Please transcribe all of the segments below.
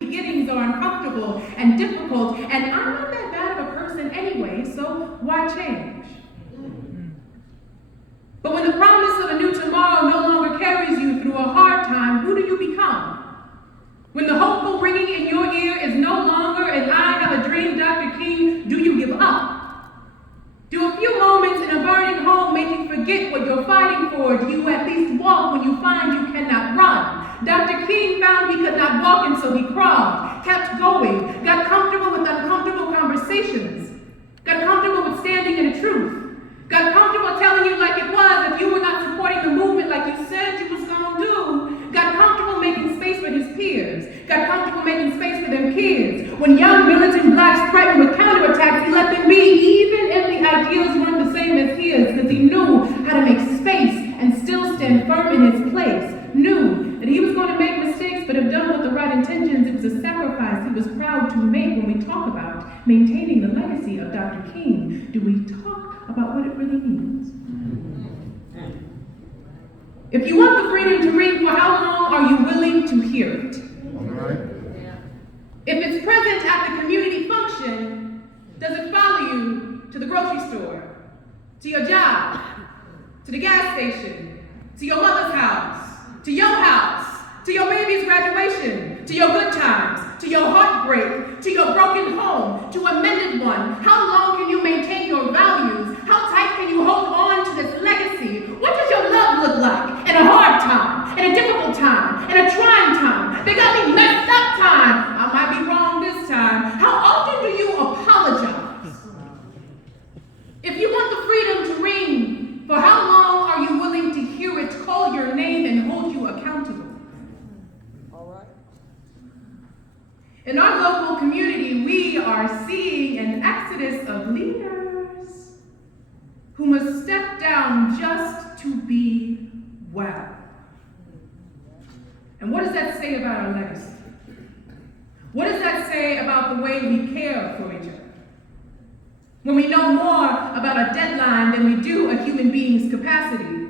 Beginnings are uncomfortable and difficult, and I'm not that bad of a person anyway, so why change? But when the promise of a new tomorrow no longer carries you through a hard time, who do you become? When the hopeful ringing in your ear is no longer "and I have a dream, Dr. King," do you give up? Do a few moments in a burning home make you forget what you're fighting for? Do you at least walk when you find you cannot run? Dr. King found he could not walk, and so he crawled, kept going, got comfortable with uncomfortable conversations, got comfortable with standing in the truth, got comfortable telling you like it was if you were not supporting the movement like you said you was going to do, got comfortable making space for his peers, got comfortable making space for their kids. When young militant blacks threatened with counterattacks, he let them be, even if the ideals weren't the same as his, because he knew how to make space and still stand firm in his place, knew that he was going to make mistakes, but if done with the right intentions, it was a sacrifice he was proud to make. When we talk about maintaining the legacy of Dr. King, do we talk about what it really means? If you want the freedom to read, for how long are you willing to hear it? All right. If it's present at the community function, does it follow you to the grocery store, to your job, to the gas station, to your mother's house, to your house, to your baby's graduation, to your good times, to your heartbreak, to your broken home, to a mended one? How long can you maintain your values? How tight can you hold on to this legacy? What does your love look like in a hard time, in a difficult time, in a trying time? They got me messed up time. I might be wrong this time. How often do you apologize? If you want the freedom to ring, for how long are you willing to hear it call your name and hold you accountable? In our local community, we are seeing an exodus of leaders who must step down just to be well. And what does that say about our legacy? What does that say about the way we care for each other? When we know more about a deadline than we do a human being's capacity.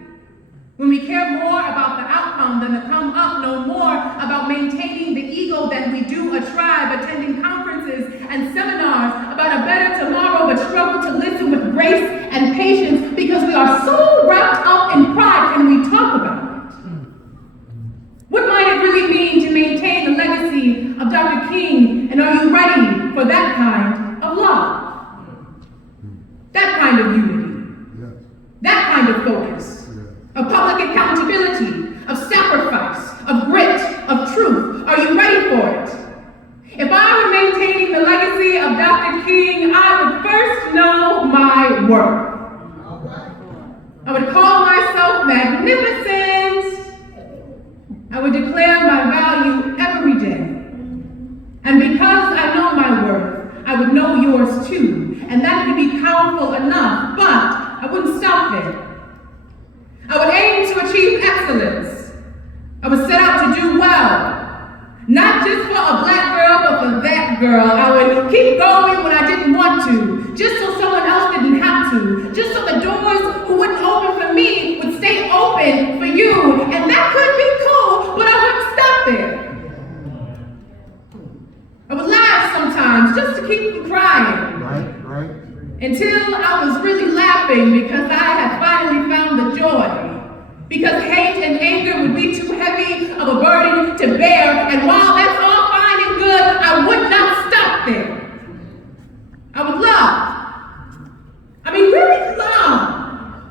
When we care more about the outcome than the come up, know more about maintaining the ego than we do a tribe, attending conferences and seminars about a better tomorrow, but struggle to listen with grace and patience because we are so wrapped up in pride. Can we talk about it? What might it really mean to maintain the legacy of Dr. King? And are you ready for that kind of love? That kind of unity? That kind of focus? Of public accountability, of sacrifice, of grit, of truth. Are you ready for it? If I were maintaining the legacy of Dr. King, I would first know my worth. I would call myself magnificent. I would declare my value every day. And because I know my worth, I would know yours too. And that could be powerful enough, but I wouldn't stop there. I would aim to achieve excellence. I would set out to do well. Not just for a black girl, but for that girl. I would keep going when I didn't want to, just so someone else didn't have to. Just so the doors who wouldn't open for me would stay open for you. And that could be cool, but I wouldn't stop there. I would laugh sometimes just to keep from crying. Right. Until I was really laughing because I had finally found the joy. Because hate and anger would be too heavy of a burden to bear. And while that's all fine and good, I would not stop there. I would love. I mean, really love.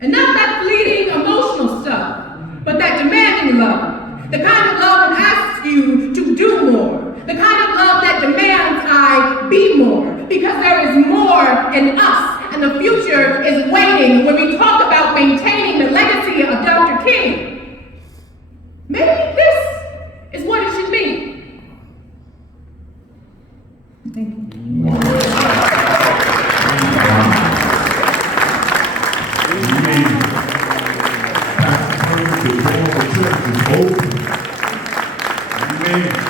And not that fleeting emotional stuff, but that demanding love. The kind of love that asks you to do more. The kind of love that demands I be more. Because there is more in us, and the future is waiting. When we talk about maintaining the legacy of Dr. King, maybe this is what it should be. Thank you. Pastor, the door of the church is open. Amen.